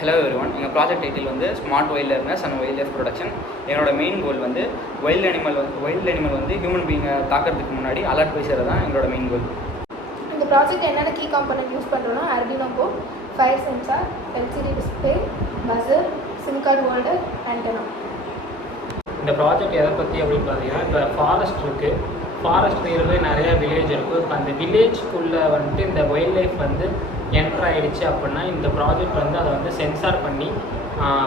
Hello everyone. எங்கள் project title வந்து smart wild learners and wild life production. என்னோட main கோல் வந்து வைல்ட் அனிமல் வந்து ஹியூமன் பீயிங்கை தாக்கிறதுக்கு முன்னாடி அலர்ட் பேசுகிறது தான் எங்களோட மெயின் கோல். இந்த ப்ராஜெக்ட் என்னென்ன கீ காம்பனன்ட் யூஸ் பண்ணுறோன்னா Arduino board, fire sensor, LCD display, buzzer, SIM card holder, antenna. இந்த ப்ராஜெக்ட் எதை பற்றி அப்படின்னு பார்த்தீங்கன்னா, இப்போ ஃபாரஸ்ட் இருக்குது. ஃபாரஸ்ட் ஏரியாவில் நிறையா வில்லேஜ் இருக்கும். இப்போ அந்த வில்லேஜ்க்குள்ளே வந்துட்டு இந்த வைல்ட் லைஃப் வந்து என்டர் ஆகிடுச்சு அப்படின்னா இந்த ப்ராஜெக்ட் வந்து அதை வந்து சென்சார் பண்ணி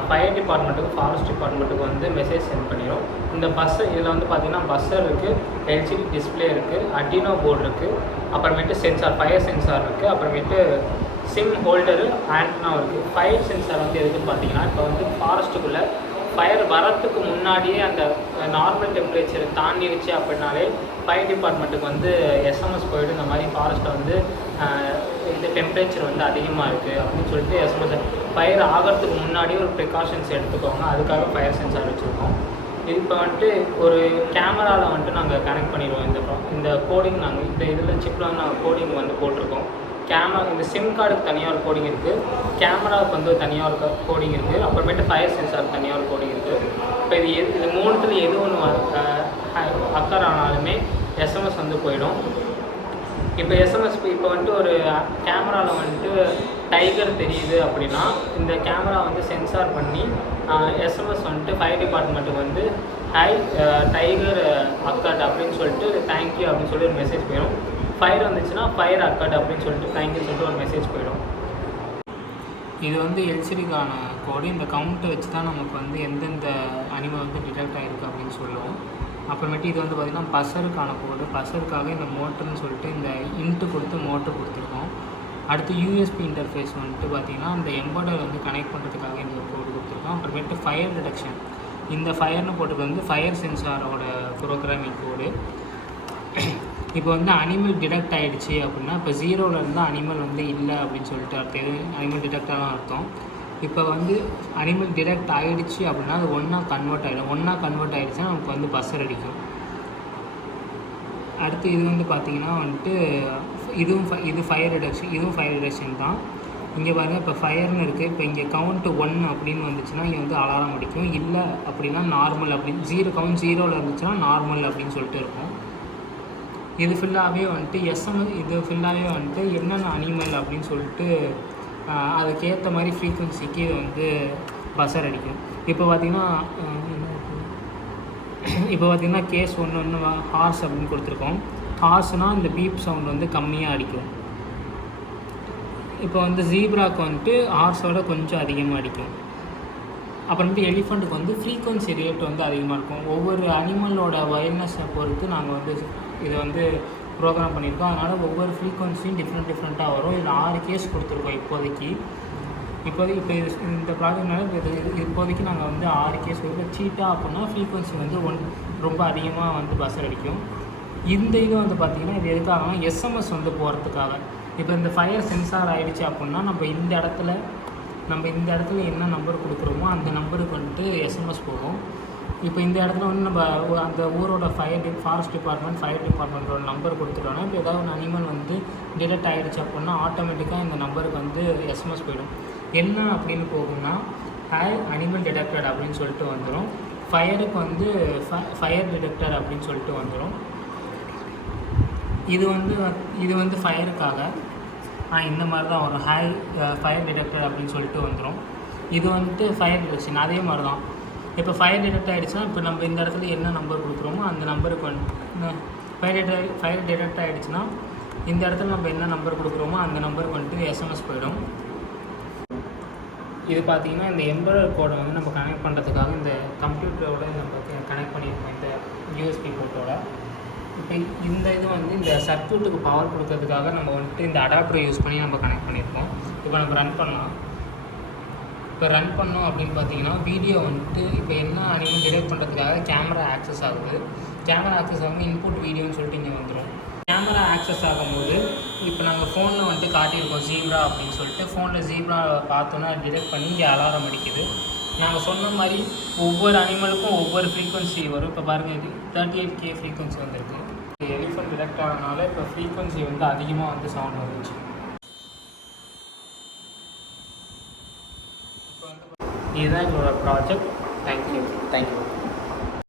ஃபயர் டிபார்ட்மெண்ட்டுக்கு ஃபாரஸ்ட் டிபார்ட்மெண்ட்டுக்கு வந்து மெசேஜ் சென்ட் பண்ணிடும். இந்த இதில் வந்து பார்த்திங்கன்னா பஸ்ஸர் இருக்குது, எல்சிடி டிஸ்பிளே இருக்குது, ஆர்டினோ போர்டு இருக்குது, அப்புறமேட்டு சென்சார் ஃபயர் சென்சார் இருக்குது, அப்புறமேட்டு சிம் ஹோல்டரு, ஆண்டனா இருக்குது. ஃபயர் சென்சார் வந்து எதுக்குன்னு பார்த்தீங்கன்னா, இப்போ வந்து ஃபாரஸ்ட்டுக்குள்ளே ஃபயர் வரத்துக்கு முன்னாடியே அந்த நார்மல் டெம்பரேச்சர் தாண்டிடுச்சு அப்படின்னாலே ஃபயர் டிபார்ட்மெண்ட்டுக்கு வந்து எஸ்எம்எஸ் போய்ட்டு இந்த மாதிரி ஃபாரஸ்ட்டில் வந்து இந்த டெம்பரேச்சர் வந்து அதிகமாக இருக்குது அப்படின்னு சொல்லிட்டு எஸ்எம்எஸ் ஃபயர் ஆகிறதுக்கு முன்னாடியே ஒரு ப்ரிகாஷன்ஸ் எடுத்துக்கோங்க. அதுக்காக ஃபயர் சென்சார் வச்சுருக்கோம். இது இப்போ வந்துட்டு ஒரு கேமராவில் வந்துட்டு நாங்கள் கனெக்ட் பண்ணிடுவோம். இந்த கோடிங் நாங்கள் இந்த இதில் சிப்பில் வந்து நாங்கள் கோடிங் வந்து போட்டிருக்கோம். இந்த சிம் கார்டுக்கு தனியாக ஒரு கோடிங் இருக்குது, கேமராவுக்கு வந்து தனியாக ஒரு கோடிங் இருக்குது, அப்புறமேட்டு ஃபயர் சென்சாருக்கு தனியாக ஒரு கோடிங் இருக்குது. இப்போ இது மூணுத்தில் எது ஒன்று அக்கர் ஆனாலுமே எஸ்எம்எஸ் வந்து போயிடும். இப்போ எஸ்எம்எஸ் இப்போ வந்துட்டு ஒரு கேமராவில் வந்துட்டு டைகர் தெரியுது அப்படின்னா இந்த கேமரா வந்து சென்சார் பண்ணி எஸ்எம்எஸ் வந்துட்டு ஃபயர் டிபார்ட்மெண்ட்டுக்கு வந்து டைகர் அக்கர்ட் அப்படின்னு சொல்லிட்டு தேங்க்யூ அப்படின்னு சொல்லி ஒரு மெசேஜ் போயிடும். ஃபயர் வந்துச்சுன்னா ஃபயர் அக்கர்ட் அப்படின்னு சொல்லிட்டு தேங்க்யூ சொல்லிட்டு ஒரு மெசேஜ் போயிடும். இது வந்து எல்சிடிக்கான கோடு. இந்த கவுண்ட்டை வச்சு தான் நமக்கு வந்து எந்தெந்த அனிமல் வந்து டிடெக்ட் ஆகிருக்கு அப்படின்னு சொல்லுவோம். அப்புறமேட்டு இது வந்து பார்த்திங்கன்னா பஸருக்கான கோடு. பஸருக்காக இந்த மோட்டர்னு சொல்லிட்டு இந்த இன்ட்டு கொடுத்து மோட்டர் கொடுத்துருக்கோம். அடுத்து யூஎஸ்பி இன்டர்ஃபேஸ் வந்துட்டு பார்த்திங்கன்னா இந்த எம்பர்டர் வந்து கனெக்ட் பண்ணுறதுக்காக இந்த ஒரு கோடு கொடுத்துருக்கோம். அப்புறமேட்டு ஃபயர் டிடெக்ஷன், இந்த ஃபயர்னு போட்டது வந்து ஃபயர் சென்சாரோட ப்ரோக்ராமிங் கோடு. இப்போ வந்து அனிமல் டிடெக்ட் ஆகிடுச்சு அப்படின்னா இப்போ 0ல் இருந்தால் அனிமல் வந்து இல்லை அப்படின்னு சொல்லிட்டு அடுத்தது அனிமல் டிடெக்டாக தான் அர்த்தம். இப்போ வந்து அனிமல் டிடெக்ட் ஆகிடுச்சு அப்படின்னா அது ஒன்றா கன்வெர்ட் ஆகிடும். ஒன்றா கன்வெர்ட் ஆகிடுச்சுன்னா நமக்கு வந்து பஸ்ஸர் அடிக்கும். அடுத்து இது வந்து பார்த்திங்கன்னா வந்துட்டு இது ஃபயர் ரிடக்ஷன், இதுவும் ஃபயர் ரிடக்ஷன் தான். இங்கே பாருங்கள், இப்போ ஃபயர்னு இருக்குது. இப்போ இங்கே கவுண்ட்டு 1 அப்படின்னு வந்துச்சுன்னா இங்கே வந்து அலாரம் அடிக்கும். இல்லை அப்படின்னா நார்மல் அப்படின்னு கவுண்ட் 0ல் இருந்துச்சுன்னா நார்மல் அப்படின்னு சொல்லிட்டு இருக்கும். இது ஃபுல்லாகவே வந்துட்டு இது ஃபுல்லாகவே வந்துட்டு என்னென்ன அனிமல் அப்படின்னு சொல்லிட்டு அதுக்கேற்ற மாதிரி ஃப்ரீக்வன்சிக்கு இது வந்து பஸர் அடிக்கும். இப்போ பார்த்திங்கன்னா கேஸ் 1 ஹார்ஸ் அப்படின்னு கொடுத்துருக்கோம். ஹார்ஸ்னால் இந்த பீப் சவுண்ட் வந்து கம்மியாக அடிக்கும். இப்போ வந்து ஜீப்ராக்கு வந்துட்டு ஹார்ஸோட கொஞ்சம் அதிகமாக அடிக்கும். அப்புறமேட்டு எலிஃபண்ட்டுக்கு வந்து ஃப்ரீக்வன்சி ரேட் வந்து அதிகமாக இருக்கும். ஒவ்வொரு அனிமலோட வயல்னஸை பொறுத்து நாங்கள் வந்து இதை வந்து ப்ரோக்ராம் பண்ணியிருக்கோம். அதனால் ஒவ்வொரு ஃப்ரீக்வன்சியும் டிஃப்ரெண்ட்டாக வரும். இதில் 6 கேஸ் கொடுத்துருக்கோம் இப்போதைக்கு. இப்போ இந்த ப்ராஜெக்ட்னால இப்போதைக்கு நாங்கள் வந்து 6 கேஸ் இப்போ சீட்டா அப்படின்னா ஃப்ரீக்வன்சி வந்து ரொம்ப அதிகமாக வந்து பஸ்ஸர் அடிக்கும். இந்த இது வந்து பார்த்திங்கன்னா இது எதுக்காகனா எஸ்எம்எஸ் வந்து போகிறதுக்காக. இப்போ இந்த ஃபயர் சென்சார் ஆகிடுச்சு அப்படின்னா நம்ம இந்த இடத்துல என்ன நம்பர் கொடுக்குறோமோ அந்த நம்பருக்கு வந்துட்டு எஸ்எம்எஸ் போகும். இப்போ இந்த இடத்துல வந்து நம்ம அந்த ஊரோட ஃபாரஸ்ட் டிபார்ட்மெண்ட் ஃபயர் டிபார்ட்மெண்ட்டோட நம்பர் கொடுத்துட்டோன்னா இப்போ ஏதாவது ஒரு அனிமல் வந்து டிடெக்ட் ஆகிடுச்சு அப்படின்னா ஆட்டோமேட்டிக்காக இந்த நம்பருக்கு வந்து எஸ்எம்எஸ் போயிடும். என்ன அப்படின்னு போகும்னா அனிமல் டிடெக்டட் அப்படின்னு சொல்லிட்டு வந்துடும். ஃபயருக்கு வந்து ஃபயர் டிடெக்டர் அப்படின்னு சொல்லிட்டு வந்துடும். இது வந்து ஃபயருக்காக இந்த மாதிரி தான் வரும். ஃபயர் டிடெக்டர் அப்படின்னு சொல்லிட்டு வந்துடும். இது வந்துட்டு ஃபயர் டிடெக்ஷன் அதே மாதிரி தான். இப்போ ஃபயர் டிடெக்ட் ஆகிடுச்சுன்னா இப்போ நம்ம இந்த இடத்துல என்ன நம்பர் கொடுக்குறோமோ அந்த நம்பருக்கு வந்து ஃபயர் டிடெக்ட் ஆகிடுச்சுன்னா இந்த இடத்துல நம்ம என்ன நம்பர் கொடுக்குறோமோ அந்த நம்பருக்கு வந்துட்டு எஸ்எம்எஸ் போயிடும். இது பார்த்திங்கன்னா இந்த எம்பர்டர் கோடை வந்து நம்ம கனெக்ட் பண்ணுறதுக்காக இந்த கம்ப்யூட்டரோட நம்ம கனெக்ட் பண்ணியிருக்கோம் இந்த யூஎஸ்பி போர்ட்டோட. இப்போ இந்த இது வந்து இந்த சர்க்யூட்டுக்கு பவர் கொடுக்கறதுக்காக நம்ம வந்துட்டு இந்த அடாப்டரை யூஸ் பண்ணி நம்ம கனெக்ட் பண்ணியிருக்கோம். இப்போ நம்ம ரன் பண்ணலாம். இப்போ ரன் பண்ணோம் அப்படின்னு பார்த்தீங்கன்னா வீடியோ வந்துட்டு இப்போ என்ன அனிமல் டிடெக்ட் பண்ணுறதுக்காக கேமரா ஆக்சஸ் ஆகுது. கேமரா ஆக்சஸ் ஆகும்போது இன்புட் வீடியோன்னு சொல்லிட்டு இங்கே வந்துடும். கேமரா ஆக்சஸ் ஆகும்போது இப்போ நாங்கள் ஃபோனில் வந்துட்டு காட்டியிருக்கோம் ஜீப்ரா அப்படின்னு சொல்லிட்டு. ஃபோனில் ஜீப்ரா பார்த்தோன்னா டிடெக்ட் பண்ணி இங்கே அலாரம் அடிக்குது. நாங்கள் சொன்ன மாதிரி ஒவ்வொரு அனிமலுக்கும் ஒவ்வொரு ஃப்ரீக்வன்சி வரும். இப்போ பாருங்கள், இது 38K ஃப்ரீக்வன்சி வந்துருக்கு. எலிஃபண்ட் டிடெக்ட் ஆனதுனால இப்போ ஃப்ரீக்வன்சி வந்து அதிகமாக வந்து சவுண்ட் வந்துச்சு. இதுதான் எங்களோட ப்ராஜெக்ட். தேங்க்யூ. தேங்க்யூ.